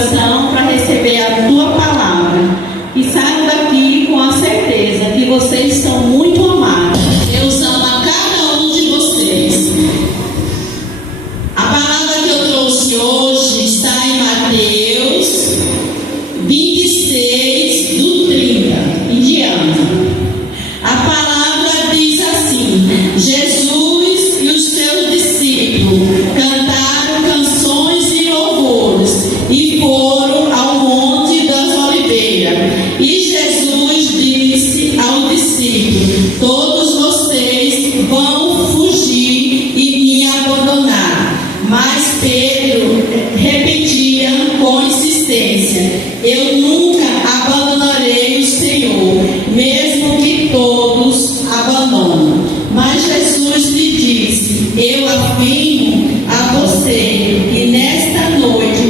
coração para receber a tua palavra. E saiam daqui com a certeza que vocês são muito amados. Deus ama cada um de vocês. A palavra que eu trouxe hoje está em Mateus 26, do 30 em diante. A palavra diz assim: Jesus e os seus discípulos cantaram canções e louvores e foram ao Monte das Oliveiras. E Jesus disse ao discípulo: todos vocês vão fugir e me abandonar. Mas Pedro repetia com insistência: eu nunca abandonarei o Senhor, mesmo que todos abandonam. Mas Jesus lhe disse: eu afirmo a você que nesta noite,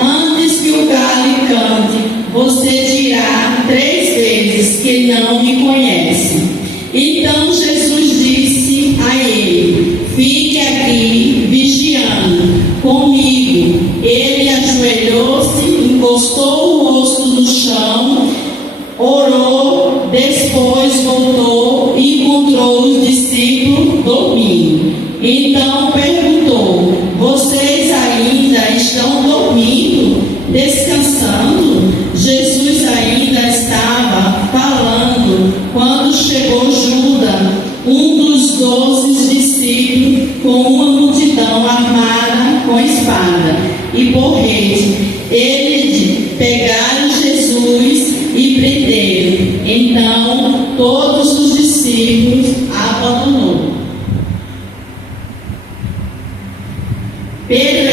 antes que o galo cante, você dirá 3 vezes que não me conhece. Então Jesus disse a ele: fique aqui vigiando comigo. Ele ajoelhou-se, encostou o rosto no chão, orou, depois voltou e encontrou os discípulos dormindo. Então perguntou: vocês ainda estão dormindo, descansando? Jesus ainda estava falando quando chegou Judas, um dos 12 discípulos, com uma multidão armada com espada e porrete. Eles pegaram Jesus e prenderam. Então todos os discípulos abandonou. Pedro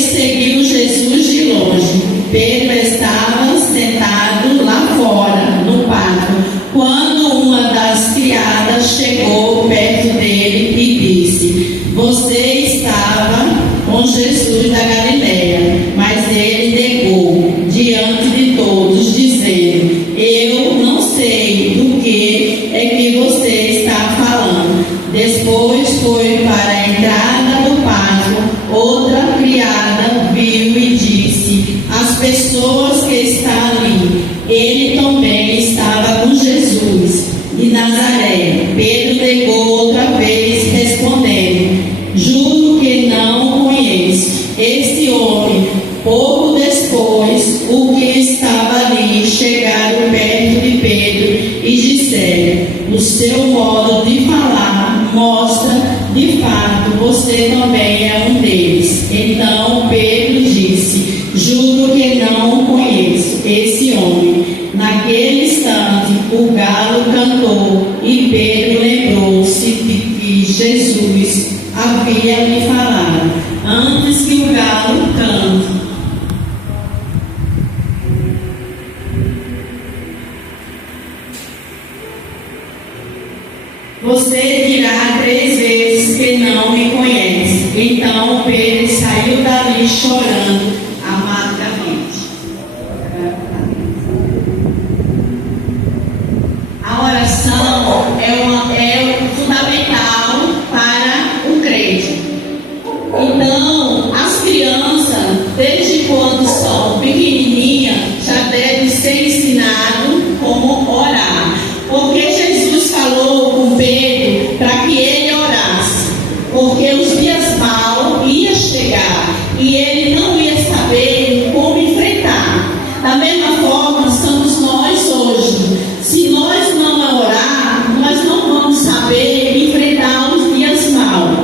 seguiu Jesus de longe. Pedro estava sentado lá fora, no pátio, quando uma das criadas chegou perto dele e disse: você estava com Jesus da Galileia. Mas ele negou diante de todos, dizendo: eu não sei do que é que você está falando. Depois foi para a entrada do pátio. Outra criada viu e disse às pessoas que estavam ali: ele também estava com Jesus de Nazaré. Pedro negou outra vez, respondendo: juro que não conheço esse homem. Pouco depois, o que estava ali chegaram perto de Pedro e disseram: o seu modo de falar mostra, de fato, você também é um deles. Então Pedro disse: juro que não conheço esse homem. Naquele instante o galo cantou e Pedro lembrou-se de que Jesus havia lhe falado: antes que o galo cante, você dirá 3 vezes que não me conhece. Então Pedro saiu dali chorando amargamente. A oração é fundamental para o crente. Então, as crianças, desde quando são pequenininhas, já devem ser ensinadas como orar. Porque Jesus falou com Pedro para que ele orasse, porque os dias maus iam chegar e ele não ia saber como enfrentar. Da mesma forma, somos nós hoje. Se nós não orar, nós não vamos saber enfrentar os dias maus.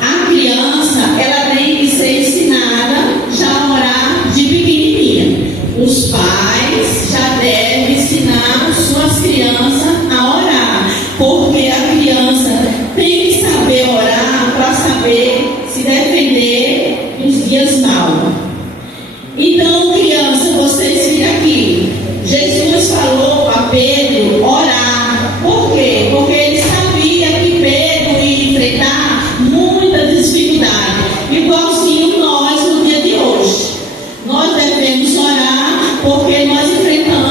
A criança, ela tem que ser ensinada já a orar de pequenininha. Os pais já devem ensinar suas crianças a orar, porque a criança tem que saber orar para saber se defender dos dias maus. Então, criança, vocês ficam aqui. Jesus falou para Pedro orar. Por quê? Porque ele sabia que Pedro ia enfrentar muitas dificuldades, igualzinho nós no dia de hoje. Nós devemos orar porque nós enfrentamos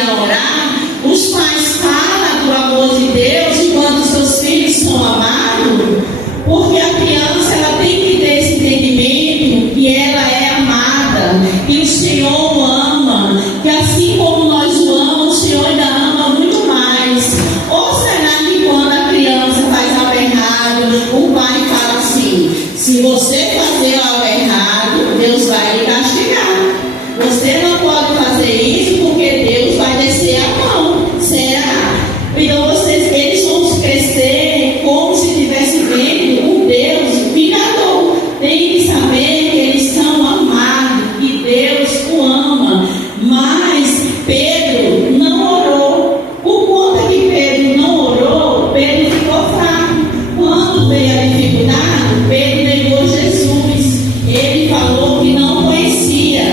a orar, os pais falam do amor de Deus enquanto seus filhos são amados, porque a criança ela tem que ter esse entendimento que ela é amada, que o Senhor o ama, que assim como nós o amamos, o Senhor ainda ama muito mais. Ou será que quando a criança faz algo errado, o pai fala assim: se você fazer algo errado, Deus vai lhe castigar. Você não pode fazer isso porque Deus vai descer a mão. Será? Então eles vão crescer como se estivesse vendo um Deus vingador. Tem que saber que eles são amados, que Deus o ama. Mas Pedro não orou. Por conta que Pedro não orou, Pedro ficou fraco. Quando veio a dificuldade, Pedro negou Jesus. Ele falou que não conhecia.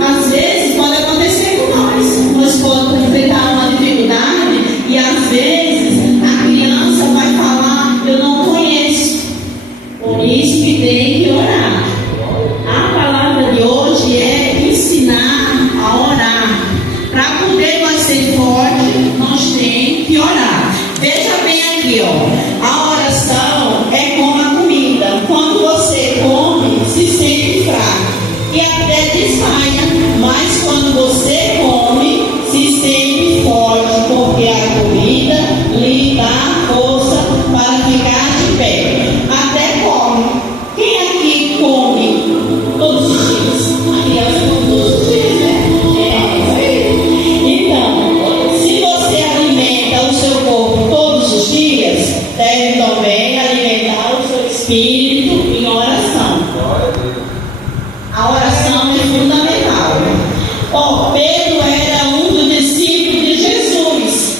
Às vezes pode acontecer com nós. Nós podemos enfrentar uma dificuldade e às vezes a criança vai falar: eu não conheço. Por isso que tem que orar. A palavra de hoje é ensinar a orar. Para poder nós ser fortes, nós temos que orar. Veja bem aqui, ó. A oração é como a comida. Quando você come, se sente fraco e até desmaia. Mas quando você come, se sente forte, porque a comida lhe dá força para ficar de pé. Até come. Quem aqui come todos os dias? A criança come todos os dias, né? Então, se você alimenta o seu corpo todos os dias, deve também alimentar o seu espírito em oração. A oração é fundamental. Pedro era um dos discípulos de Jesus.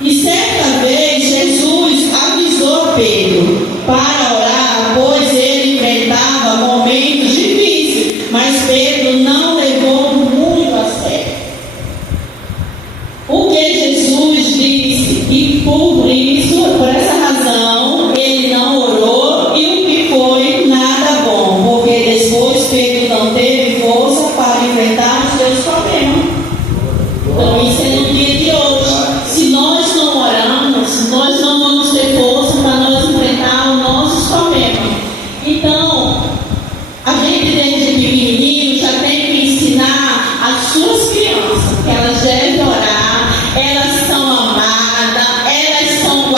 E certa vez Jesus avisou Pedro para orar, pois ele enfrentava momentos difíceis. Mas Pedro não levou muito a sério. Porque Jesus disse que por essa razão, ele não orou e o que foi nada bom. Porque depois Pedro não teve força para enfrentar os seus problemas. Então isso é no dia de hoje. Se nós não oramos, nós não vamos ter força para nós enfrentar os nossos problemas. Então, a gente desde pequenininho já tem que ensinar as suas crianças que elas devem orar, elas são amadas, elas são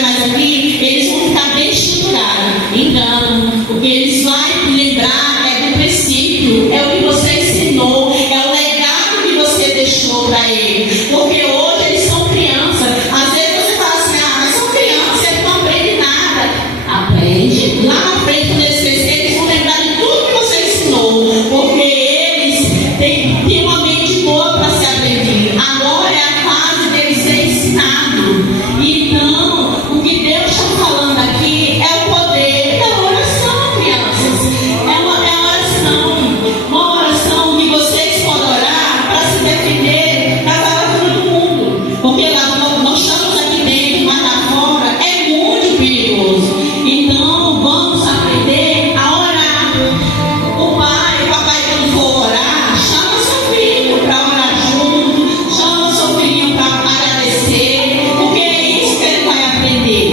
estiver mais aqui, eles vão ficar bem estruturados. Então, o que eles vão lembrar é do princípio, é o que você ensinou, é o legado que você deixou para eles. Porque hoje eles são crianças. Às vezes você fala assim, mas são crianças, eles não aprendem nada. Aprende. Lá na frente, quando eles crescerem, eles vão lembrar de tudo que você ensinou. Porque eles têm uma mente boa para ser aprendido. Agora é a fase deles ser ensinado. Então, o que Deus está falando aqui é o poder da oração, crianças. É uma oração que vocês podem orar para se defender das alturas do mundo. Porque lá nós estamos aqui dentro, mas lá fora é muito perigoso. Então, vamos aprender a orar. O papai, quando for orar, chama seu filho para orar junto, chama seu filhinho para agradecer, porque é isso que ele vai aprender.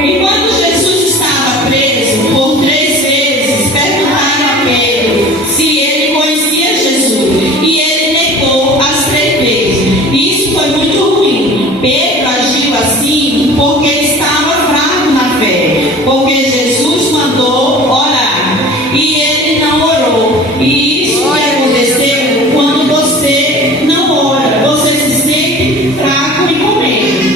E quando Jesus estava preso por 3 vezes, perguntaram a Pedro se ele conhecia Jesus, e ele negou as 3 vezes. Isso foi muito ruim. Pedro agiu assim porque estava fraco na fé, porque Jesus mandou orar e ele não orou. E isso que aconteceu quando você não ora, você se sente fraco e com medo.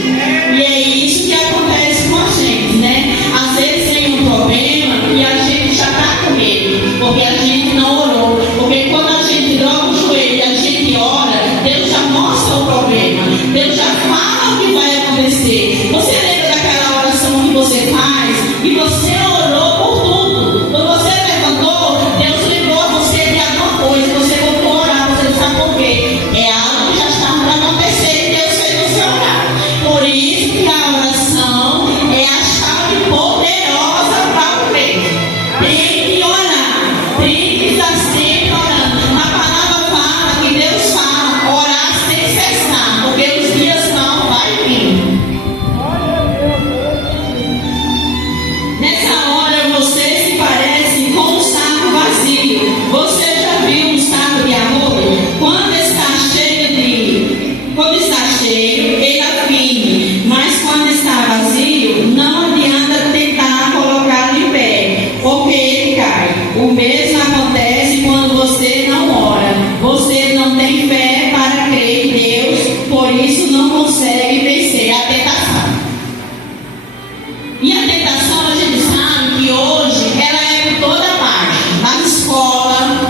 E é isso que acontece com a gente, né? Às vezes tem um problema e a gente já está com medo, porque a gente não orou. Porque quando a gente dobra o joelho e a gente ora, Deus já mostra o problema, Deus já fala o que vai acontecer. Você lembra daquela oração que você faz e você orou por tudo? Quando você levantou, Deus lembrou você de alguma coisa, você voltou a orar, você não sabe por quê. É algo que já estava para acontecer e Deus fez você orar. Por isso que a oração é a chave poderosa para o bem. Tem que orar, tem que estar sempre orando. A palavra fala que Deus fala, orar sem cessar, porque os dias não vai vir. Nessa hora você se parece com um saco vazio. Você já viu um saco de arroz? Quando está cheio, ele afine. Mas quando está vazio, não adianta tentar colocar de pé, porque ele cai. O mesmo acontece quando você não ora. Você não tem fé para crer em Deus, por isso não consegue vencer a tentação. E a tentação, a gente sabe que hoje ela é por toda parte, nas escolas,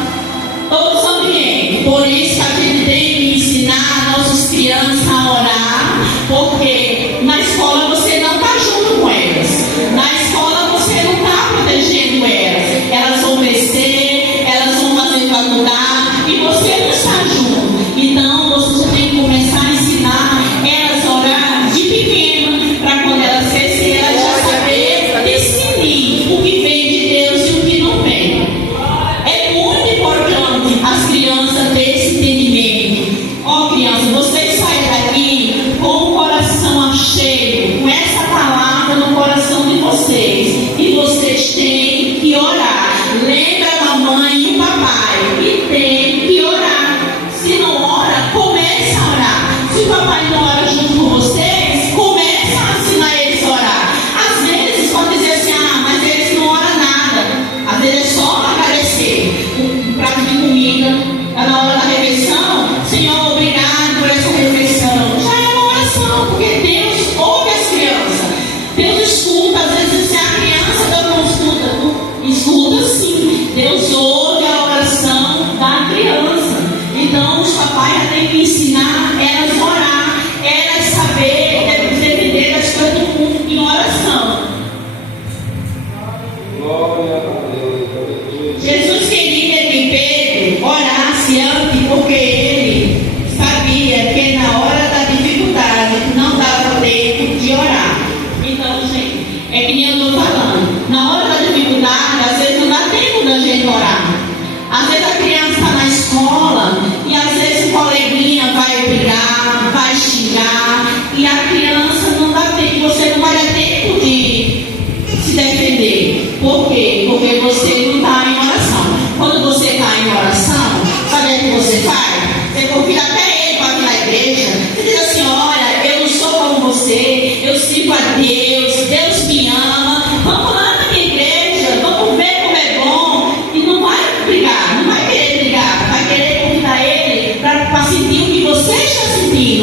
todos os ambientes. Por isso que a gente tem que ensinar nossas crianças a orar, porque na escola você não está junto com elas, na escola você não está protegendo elas. Elas vão crescer, elas vão fazer faculdade e você não está junto. Então você tem que começar a ensinar elas a orar de pequeno, para quando elas crescerem, elas já saber discernir o que vem de Deus e o que não vem. É muito importante as crianças terem esse entendimento. Ó, crianças, vocês saem daqui com o coração cheio, com essa palavra no coração de vocês. E vocês têm que orar. Lembra a mamãe e o papai, e tem que orar.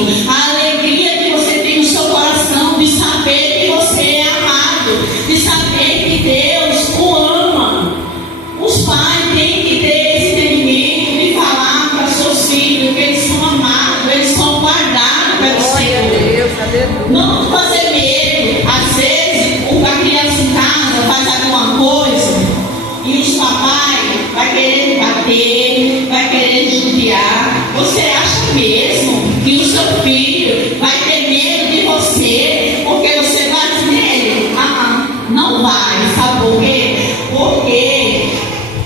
filho, a alegria que você tem no seu coração de saber que você é amado, de saber que Deus o ama. Os pais têm que ter esse entendimento de falar para seus filhos que eles são amados, eles são guardados pelo Senhor. Não fazer medo. Às vezes, a criança em casa faz alguma coisa e os papais vai querer bater, vai querer judiar. Você acha mesmo que o seu filho vai ter medo de você porque você bate nele? Não vai. Sabe por quê? Porque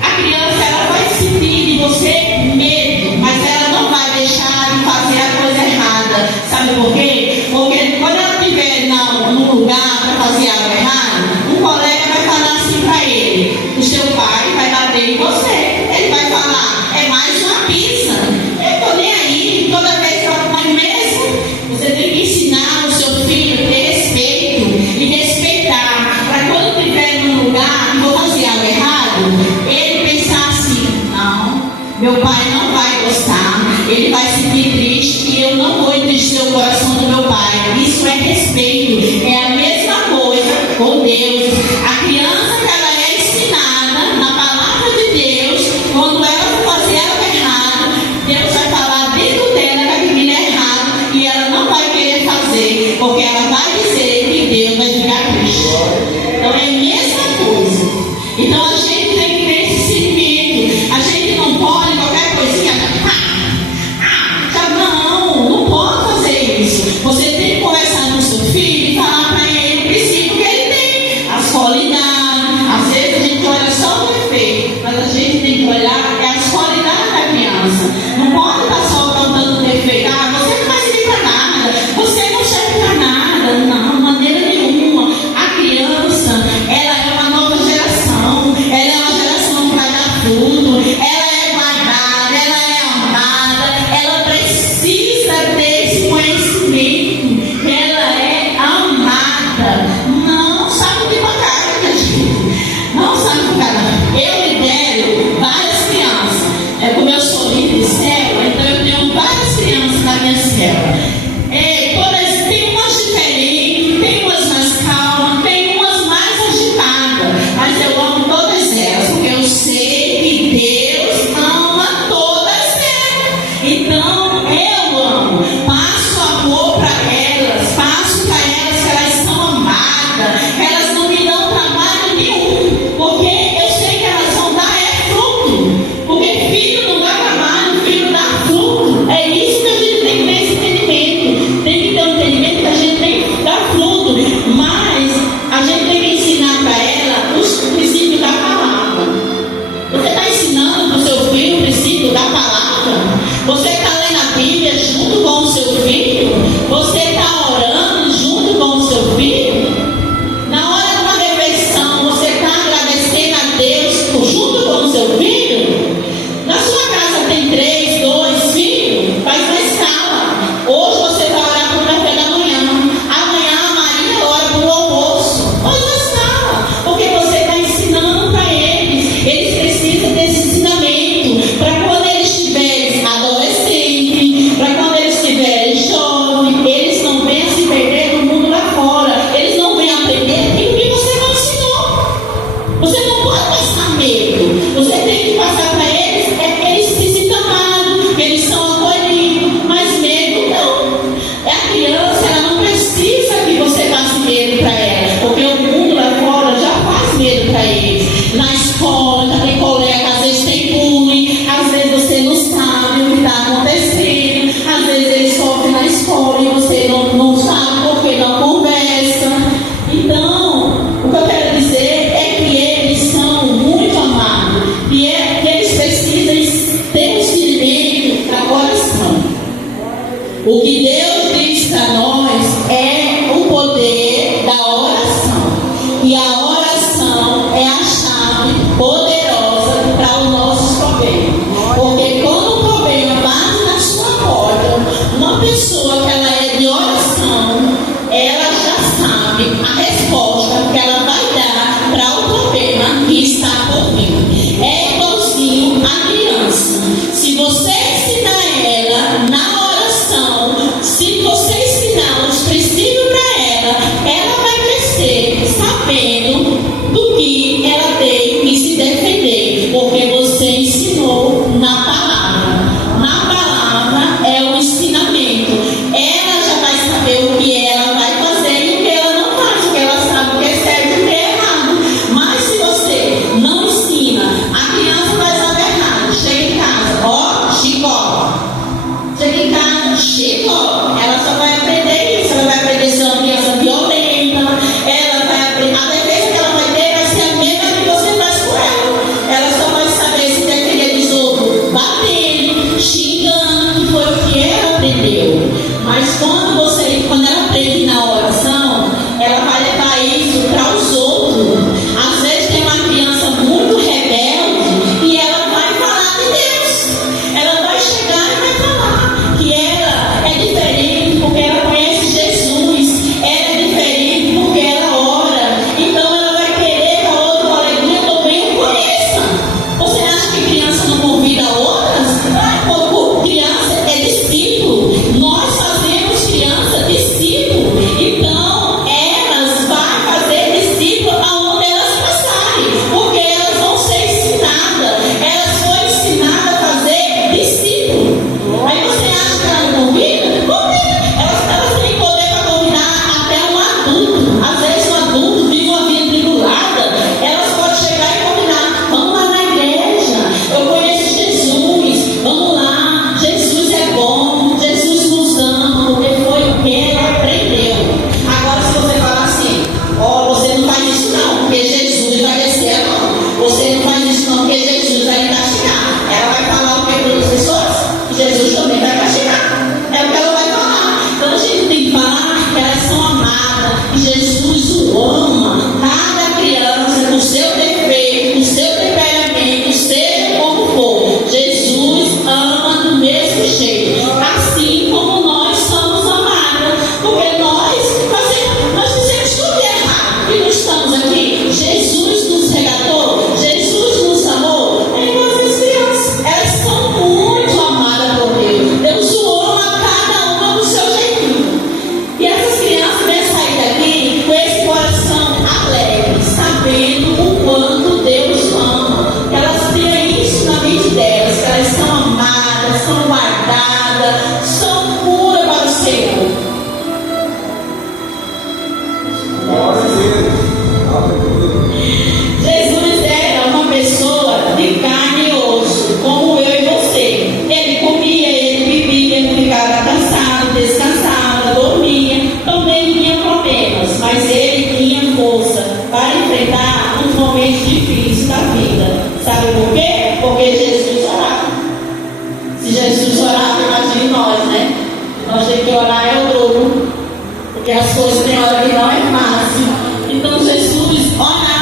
a criança ela vai sentir de você medo, mas ela não vai deixar de fazer a coisa errada. Sabe por quê? Porque quando ela estiver num lugar para fazer algo errado, um colega vai falar assim para ele: o seu pai vai bater em você. Ele vai falar: é mais uma pizza. Eu tô nem aí, toda vez que ela vai mesmo. Você tem que ensinar o seu filho a ter respeito e respeitar, para quando estiver num lugar e for fazer algo errado, ele pensar assim: não, meu pai não vai gostar, ele vai se sentir triste e eu não vou entristecer o coração do meu pai. Isso é respeito. É a mesma coisa com Deus. A criança que ela é ensinada na palavra de Deus, quando ela for fazer algo errado, Deus vai falar dentro dela que aquilo é errado e ela não vai querer fazer, porque ela vai dizer que Deus vai ficar triste. Então é a mesma coisa. Então a gente tem que ter esse sentimento. A gente não pode qualquer coisinha. Não pode fazer isso. Você tem que conversar com o seu filho e falar para ele o princípio que ele tem, as qualidades. Às vezes a gente olha só o defeito, mas a gente tem que olhar as qualidades da criança. Não pode estar só contando defeito. Você não vai servir para nada, você não serve para nada. Não, de maneira nenhuma. A criança, ela é uma nova geração. Ela é uma geração que vai dar fruto. Ela é guardada, ela é amada. Ela precisa desse conhecimento. Ela é amada. Não sabe de pagar, minha gente. Não sabe de pagar. Eu lidero várias crianças. Como eu sou líder de célula, então eu tenho várias crianças na minha célula. Todas tem umas diferentes, tem umas mais calmas, tem umas mais agitadas, mas eu amo todas elas, porque eu sei que Deus ama todas elas. Então eu amo, passo amor para elas, passo para elas que elas são amadas, elas não me dão trabalho nenhum, porque eu sei que elas vão dar fruto, porque filho não dá trabalho, filho dá fruto. É isso que a gente tem que ter esse entendimento. Tem que ter um entendimento que a gente tem que dar fruto, mas a gente tem que ensinar para ela os princípios da palavra. Você está ensinando para o seu filho o princípio da palavra? Você está lendo a Bíblia junto com o seu filho? Você está orando junto com o seu filho? Na hora de uma refeição, você está agradecendo a Deus junto com o seu filho? Na sua casa tem 3, 2 filhos? Faz uma escala. Hoje você vai orar para o café da manhã. Amanhã a Maria ora para o almoço. Faz uma escala. Porque você está ensinando para eles. Eles precisam desse ensinamento. Para quando eles estiverem adolescentes, para quando eles estiverem jovens, eles não venham se perder no mundo lá fora. Eles não venham aprender aquilo que você não ensinou. Você não pode passar medo. Você tem que passar para eles que eles se sintam amados, que eles são acolhidos, mas medo não. A criança, ela não precisa que você passe medo para ela, porque o mundo lá fora já faz medo para eles. Na escola, já tem colega, às vezes tem bullying, às vezes você não sabe o que está acontecendo, às vezes eles sofrem na escola e você não sabe porque não conversa. Então, o que eu quero dizer é que eles são muito amados e que eles precisam ter um sentimento para o coração. O que Deus diz para nós é o poder da oração. E a oração é a chave poderosa para os nossos problemas. Porque quando o problema bate na sua porta, uma pessoa que ela é de oração, ela já sabe a resposta que ela vai dar para o problema que está por vir. É igualzinho a criança. Se você ensinar ela na oração, se são guardadas, são puras para o Senhor. Jesus era uma pessoa de carne e osso, como eu e você. Ele comia, ele bebia, ele ficava cansado, descansava, dormia, também tinha problemas, mas ele tinha força para enfrentar os momentos difíceis da vida. Sabe por quê? Porque Jesus orava. Se Jesus orava, imagine nós, né? Nós temos que orar é o dobro, porque as coisas tem hora que não é fácil. Então Jesus orava.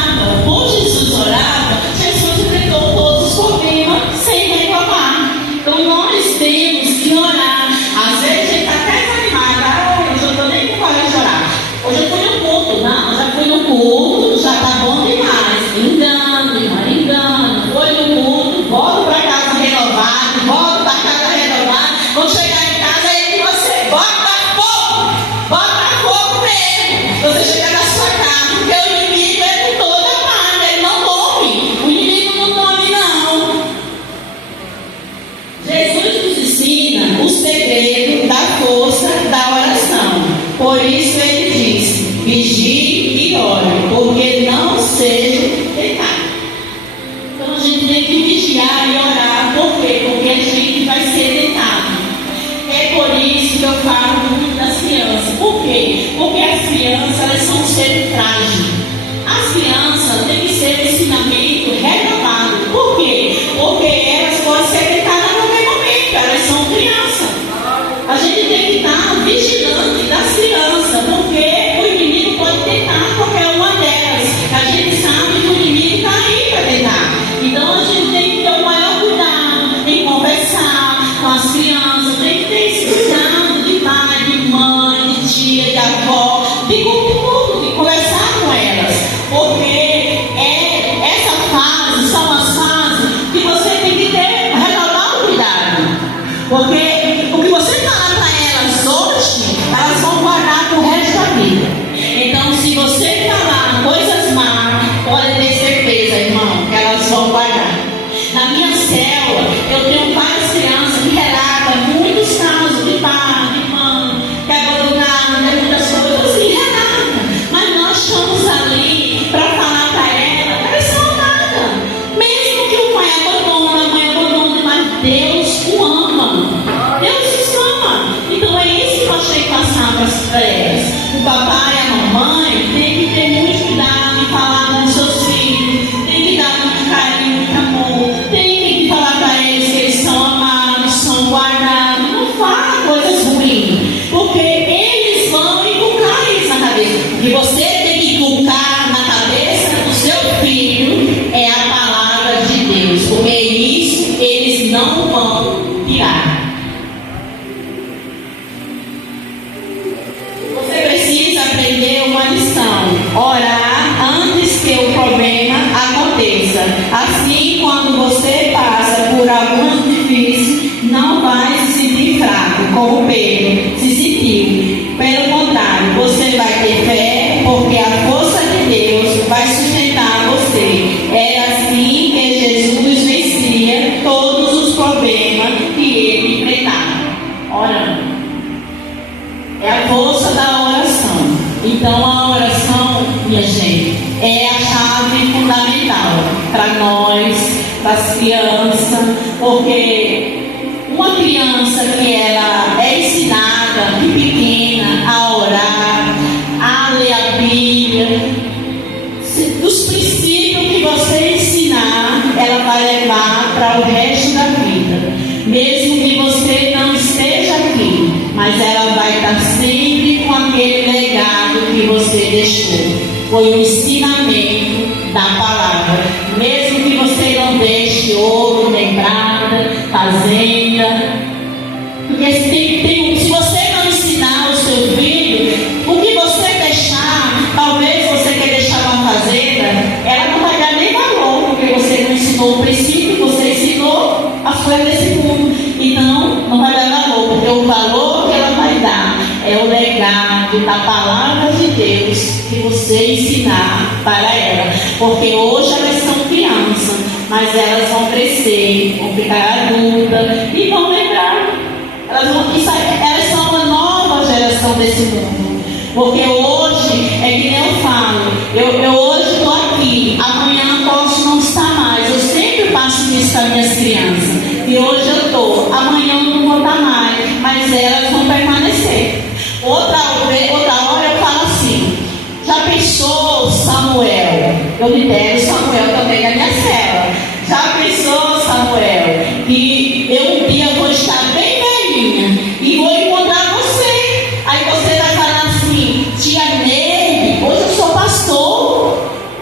Por Jesus orava, Jesus enfrentou todos os problemas sem reclamar. Então nós temos que orar. Às vezes a gente está até desanimado. Hoje eu não estou nem com coragem de orar. Hoje eu fui no culto, não? Já fui no culto, já está bom demais. Engano, irmã, engano. Foi no culto, volto para casa renovado, volto para casa renovado. Quando chegar em casa, aí que você bota fogo mesmo. Você chega na sua casa, porque o inimigo é com toda a parte, ele não dorme. O inimigo não dorme, não. Jesus nos ensina o segredo da força da oração. Por isso ele disse: vigie e ore, porque não seja tentado. Então a gente tem que vigiar e orar. Por quê? Porque a gente vai ser tentado. É por isso que eu falo muito das crianças. Por quê? Porque as crianças, elas são um ser frágil. As crianças têm que ser um ensinamento renovado. Por quê? Porque elas podem ser tentadas a qualquer momento. Elas são crianças. A gente tem que estar vigilante das crianças, porque o inimigo pode tentar qualquer uma delas. A gente sabe que o inimigo está aí para tentar. Então a gente tem que ter o maior cuidado em conversar com as crianças. Tem que ter esse cuidado de pai, de mãe, de tia, de avó, de tudo, de conversar com elas. Porque essa fase são as fases que você tem que ter, renovar o cuidado. Porque o que você falar para elas hoje, elas vão guardar pro resto da vida. Então, se você falar coisas más, pode ter certeza, irmão, que elas vão guardar. Na minha célula, eu tenho várias crianças que relatam muitos casos de pai, de mãe, que abandonaram, né, muitas coisas assim, relatam. Mas nós estamos ali para falar para elas, elas são amadas. Mesmo que o pai abandone, a mãe abandone, mas Deus o ama. Deus os ama. Então é isso que nós temos que passar para elas. O papai e a mamãe tem que ter muito cuidado em falar com os seus filhos, tem que dar muito carinho, muito amor, tem que falar para eles que eles são amados, são guardados. Não fala coisas ruins, porque eles vão inculcar isso na cabeça. E você tem que inculcar na cabeça do seu filho é a palavra de Deus, porque isso eles não vão tirar. Você precisa aprender uma lição: orar antes que o problema aconteça. Assim, quando você passa por algum difícil, não vai se sentir fraco, como Pedro se sentiu. Pelo contrário, você vai ter fé, porque a força de Deus vai sustentar você. É assim que Jesus vencia todos os problemas que ele enfrentava, orando. É a força da oração. Então a oração, minha gente, é a chave fundamental para nós, para as crianças, porque uma criança que ela é ensinada de pequena a orar, a ler a Bíblia, os princípios que você ensinar, ela vai levar para o resto da vida. Mesmo que você não esteja aqui, mas ela vai estar sempre com aquele legado que você deixou. Foi o ensinamento da palavra. Mesmo que você não deixe ouro, nem prata, fazenda. Porque se você não ensinar o seu filho, o que você deixar, talvez você quer deixar uma fazenda, ela não vai dar nem valor, porque você não ensinou o princípio, você ensinou as coisas desse mundo. Então, não vai dar valor, porque o valor que ela vai dar é o legado da palavra de Deus que você ensinar para ela. Porque hoje elas são crianças, mas elas vão crescer, vão ficar adultas e vão lembrar Porque hoje, é que nem eu falo, eu hoje estou aqui, amanhã posso não estar mais. Eu sempre passo isso com as minhas crianças. E hoje eu estou, amanhã eu não vou estar mais, mas elas vão permanecer. Outra hora eu falo assim, já pensou, Samuel? Eu lidero Samuel também na minha cela. Já pensou, Samuel, que eu um dia vou estar bem velhinha e vou encontrar você. Aí você vai falar assim, tia Neide, hoje eu sou pastor.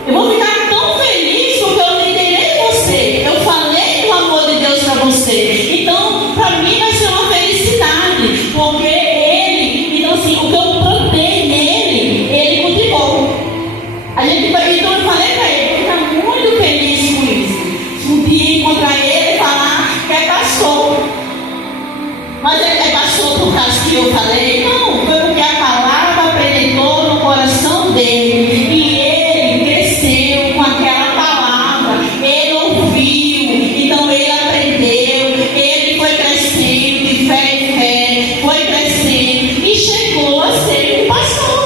Eu vou ficar tão feliz porque eu liderei você. Eu falei do amor de Deus para você. Então, para mim vai ser uma felicidade, porque ele, então assim, o que eu plantei nele, ele cultivou. Então eu falei para ele, eu vou ficar muito feliz com isso. Um dia encontrar ele e falar que é pastor. Mas ele é pastor por causa que eu falei? Não, foi porque a palavra penetrou no coração dele. E ele cresceu com aquela palavra. Ele ouviu, então ele aprendeu. Ele foi crescendo de fé em fé, foi crescendo e chegou a ser um pastor.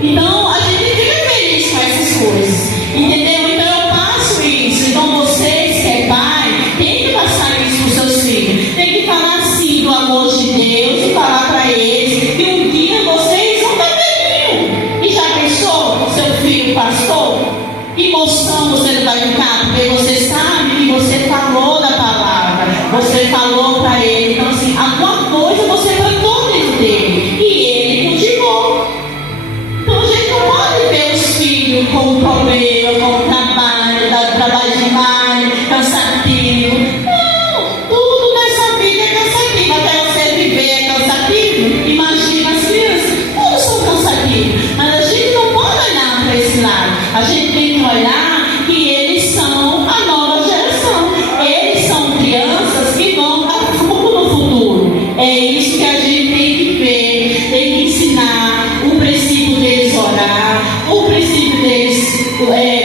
Então a gente fica feliz com essas coisas, entendeu? Então eu passo isso. Então vocês que é pai, tem que passar isso para os seus filhos. Tem que falar assim do amor de Deus e falar para eles que um dia vocês vão ter velhinho. E já pensou, seu filho pastor? Que emoção você não vai ficar, porque você sabe que você falou da palavra, você falou para ele. Então assim, alguma coisa você plantou dentro dele e ele cultivou. Então a gente não pode ver os filhos com um problema, com o trabalho demais, cansativo. Não, tudo nessa vida é cansativo. Até você viver é cansativo. Imagina as crianças, todos são cansativos. Mas a gente não pode olhar para esse lado. A gente tem que olhar que eles são a nova geração. Eles são crianças que vão dar fruto no futuro. É isso que a gente tem que ver, tem que ensinar o princípio deles orar, o princípio deles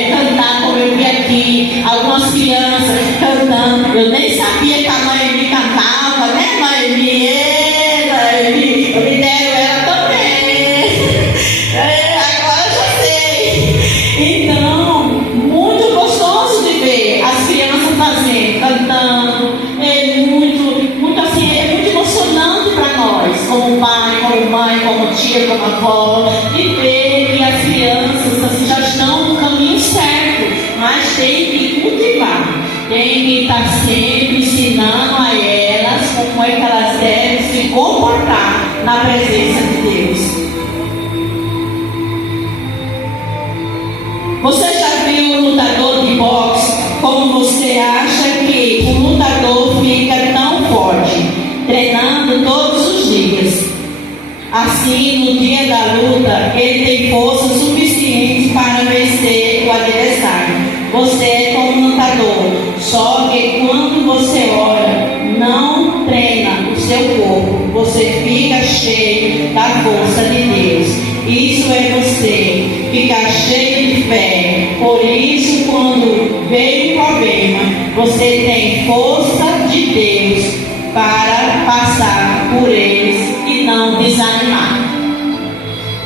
cantar, como eu vi aqui, algumas crianças cantando. Eu nem sabia que a mãe me cantava, né, mãe? Eu me deram ela também. Agora eu já sei. Então, muito gostoso de ver as crianças fazendo, cantando. Muito assim, é muito emocionante para nós, como pai, como mãe, como tia, como avó, de ver que as crianças assim, já estão no caminho certo, mas tem que cultivar, tem que estar sempre ensinando a elas como é que elas devem se comportar na presença de Deus. Você já viu um lutador de boxe? Como você acha que o lutador fica tão forte, treinando todos os dias? Assim, no dia da luta, ele tem força suficiente para vencer o adversário. Você é como um lutador, só que quando você ora, não treina o seu corpo, você fica cheio da força de Deus. Isso é você ficar cheio de fé. Por isso, quando vem o problema, você tem força de Deus para passar por eles e não desanimar.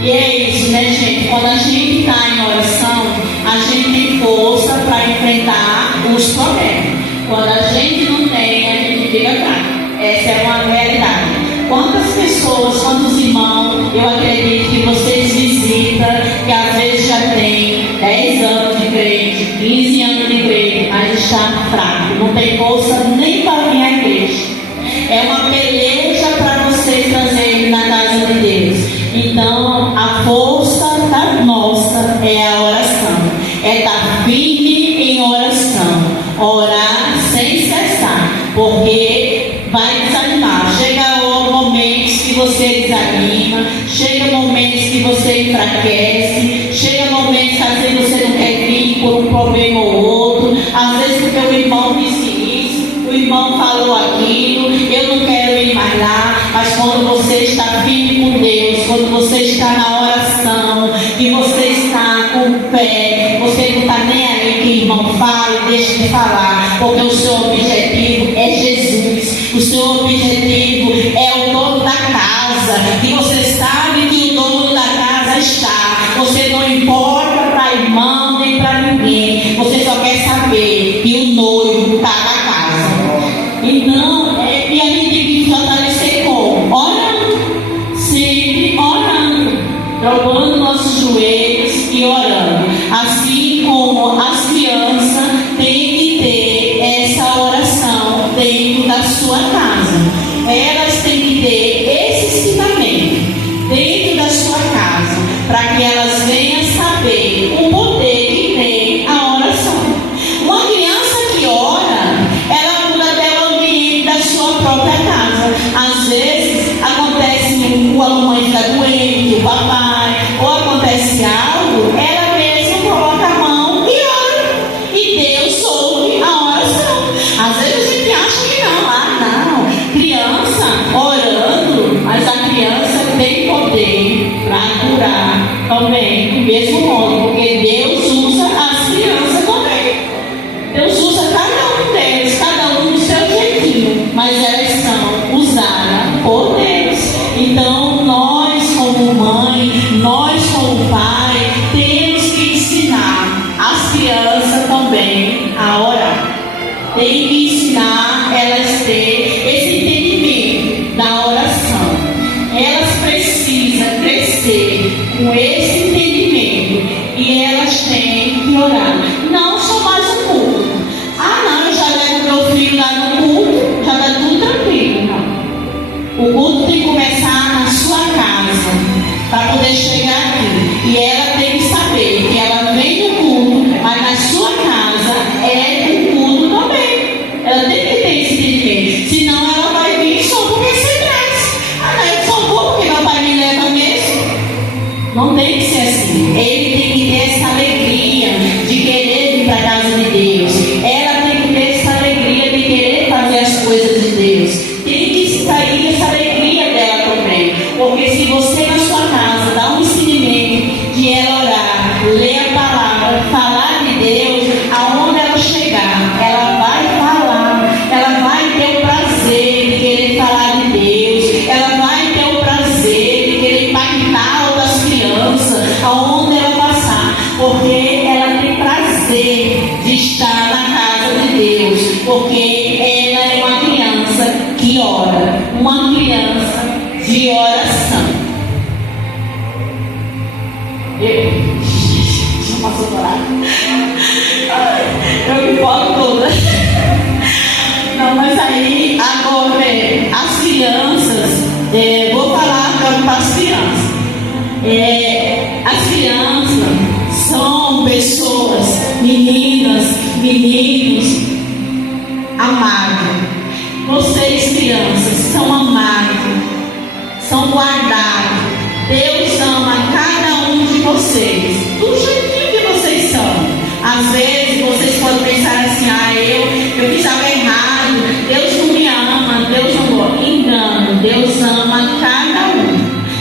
E é isso, né, gente? Quando a gente está em oração, a gente tem força para enfrentar os problemas. Quando a gente não tem, a gente fica fraco. Essa é uma realidade. Quantas pessoas, quantos irmãos, eu acredito que vocês visitam, que às vezes já tem 10 anos de crente, 15 anos de crente, mas está fraco, não tem força nem para vir à igreja. É uma peleja para vocês trazerem na casa de Deus. Então, a força da nossa é a oração, é estar firme em oração, orar sem cessar, porque vai desanimar. Chega momentos que você desanima, chega momentos que você enfraquece, chega momentos que às vezes você não quer vir por um problema ou outro, às vezes porque o irmão disse isso, o irmão falou aquilo, eu não quero ir mais lá. Mas quando você está firme com Deus, quando você está na oração, que você está com fé, você não está nem aí que o irmão fala e deixa de falar, porque o seu objetivo é Jesus, o seu objetivo é o dono da casa, e você sabe que o dono casa. Elas têm que ter esse ensinamento dentro da sua casa, para que elas venham saber o poder que tem a oração. Uma criança que ora, ela muda até o ambiente da sua própria casa. Às vezes acontece a mãe fica doente, o papai, ou acontece algo, ela mesma coloca a mão e ora, e Deus ouve a oração. Às vezes a gente acha que não, criança orando, mas a criança tem poder para curar também, do mesmo modo, porque Deus usa as crianças também. Deus usa cada um deles, cada um do seu jeitinho, mas elas são usadas por Deus. Então nós como mãe, nós como pai, temos que ensinar as crianças também a orar. Tem que ensinar elas a ter esse entendimento da oração. Elas precisam crescer com esse entendimento e elas têm que orar. Não só mais o culto. Não, eu já levo meu filho lá no culto, já está tudo tranquilo. Não. O culto tem que começar na sua casa para poder chegar aqui. E ela tem que saber que ela vem do culto, mas na sua casa é do culto também. Ela tem que ter esse entendimento. Senão ela vai vir só porque você traz. Eu só vou porque meu pai me leva mesmo. Não tem que ser assim. Ele tem que ter essa alegria de querer vir para a casa de Deus. Ela tem que ter essa alegria de querer fazer as coisas de Deus. Tem que sair essa alegria dela também. Porque se você na sua casa dá um ensinamento de ela orar, ler a palavra, falar de Deus, aonde ela chegar, ela vai falar, ela vai ter o prazer de querer falar de Deus, ela vai ter o prazer de querer impactar outras crianças, aonde ela passar, porque ela tem prazer de estar na casa de Deus, porque ela é uma criança que ora, uma criança de oração. Já passou por lá? Eu me boto toda. Não, mas aí, agora, as crianças, vou falar agora para as crianças. As crianças são pessoas, meninas, meninos, amados. Vocês, crianças, são amados, são guardados. Deus ama cada um de vocês, do jeitinho que vocês são. Às vezes vocês podem pensar assim: eu fiz algo errado, Deus não me ama, Deus não gosta. Engano, Deus ama cada um.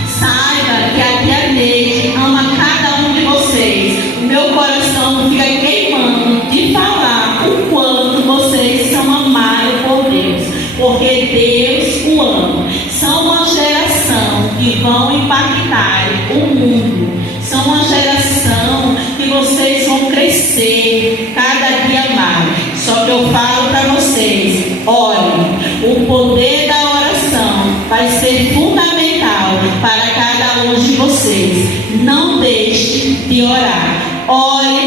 Saiba que a tia Neide ama cada um de vocês. O meu coração fica queimando de falar o quanto vocês são amados por Deus, porque Deus o ama. São uma geração que vão impactar o mundo. São uma geração que vocês vão crescer cada dia mais. Só que eu falo para vocês: olhem, o poder da oração vai ser fundamental para cada um de vocês. Não deixe de orar. Ore